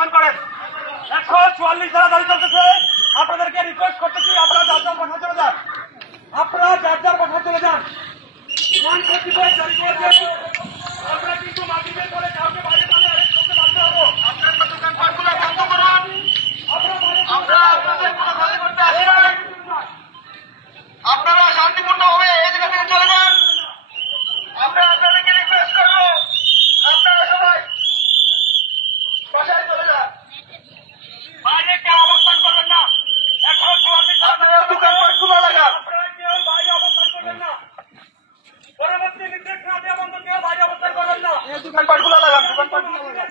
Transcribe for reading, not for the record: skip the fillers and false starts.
অবস্থান করেন। 144 ধারা জারি চলতেছে। আপনাদেরকে রিকোয়েস্ট করতেছি, আপনারা যার যার বাসা চলে যান। আপনারা যার যার বাসা চলে যান। জারি করেছে, আমরা কিন্তু মাটিতে করে কাউকে বাইরে পালে অ্যারেস্ট করতে বাধ্য হবো। আপনার দোকানপাটগুলো বন্ধ করুন। আমরা আপনাদের কোনো ক্ষতি করতে আসি না। আপনারা শান্তিপূর্ণভাবে এই জায়গা থেকে চলে যান। আমরা আপনাদেরকে রিকোয়েস্ট করবো, আপনারা সবাই বাসায় চলে যান। বাইরে কেউ অবস্থান করবেন না। 144 দোকানপাট খোলা লাগান। আপনারা কেউ বাইরে অবস্থান করবেন না। পরবর্তী নির্দেশ না দেওয়া বন্ধ, কেউ বাইরে অবস্থান করবেন না। দোকানপাট খোলা লাগান। দোকানপাট খোলা লাগান।